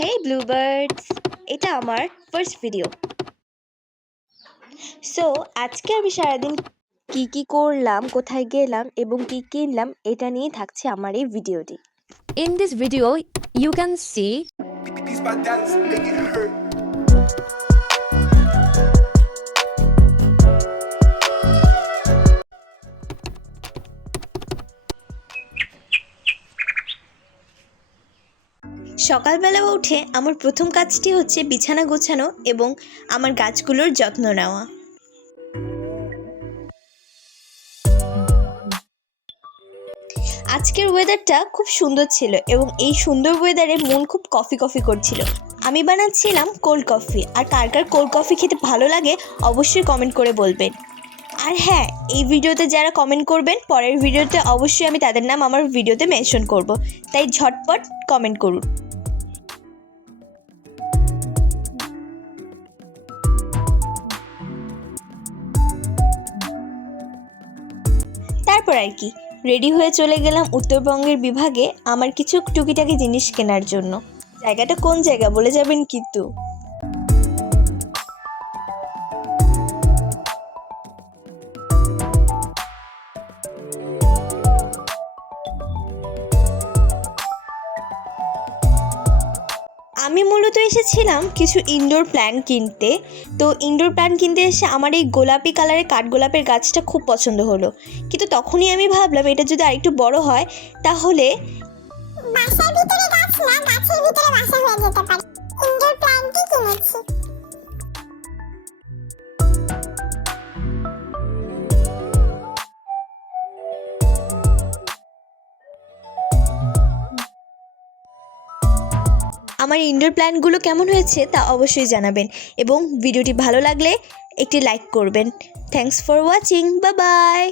Hey Bluebirds! এটা আমার first video. So আজকে আমি সারাদিন কি করলাম, কোথায় গেলাম এবং কি কিনলাম এটা নিয়ে থাকছে আমার এই ভিডিওটি। In this video, you can see These my dance make it hurt. সকালবেলা উঠে আমার প্রথম কাজটি হচ্ছে বিছানা গোছানো এবং আমার গাছগুলোর যত্ন নেওয়া। আজকের ওয়েদারটা খুব সুন্দর ছিল এবং এই সুন্দর ওয়েদারে মন খুব কফি করছিল। আমি বানাচ্ছিলাম কোল্ড কফি, আর কার কার কোল্ড কফি খেতে ভালো লাগে অবশ্যই কমেন্ট করে বলবেন। আর হ্যাঁ, এই ভিডিওতে যারা কমেন্ট করবেন পরের ভিডিওতে অবশ্যই আমি তাদের নাম আমার ভিডিওতে মেনশন করব, তাই ঝটপট কমেন্ট করুন। তারপর আর কি রেডি হয়ে চলে গেলাম উত্তরবঙ্গের বিভাগে আমার কিছু টুকিটাকি জিনিস কেনার জন্য। জায়গাটা কোন জায়গা বলে যাবেন কিন্তু। আমি মূলত এসেছিলাম কিছু ইনডোর প্ল্যান্ট কিনতে। তো ইনডোর প্ল্যান্ট কিনতে এসে আমার এই গোলাপি কালারের কাঠগোলাপের গাছটা খুব পছন্দ হলো, কিন্তু তখনই আমি ভাবলাম এটা যদি আরেকটু বড় হয় তাহলে বাসার ভিতরে গাছ না, গাছের ভিতরে বাসা হয়ে যেতে পারে। ইনডোর প্ল্যান্টই কিনেছি। আমার ইনডোর প্ল্যান্টগুলো কেমন হয়েছে তা অবশ্যই জানাবেন এবং ভিডিওটি ভালো লাগলে একটি লাইক করবেন। Thanks for watching, bye bye.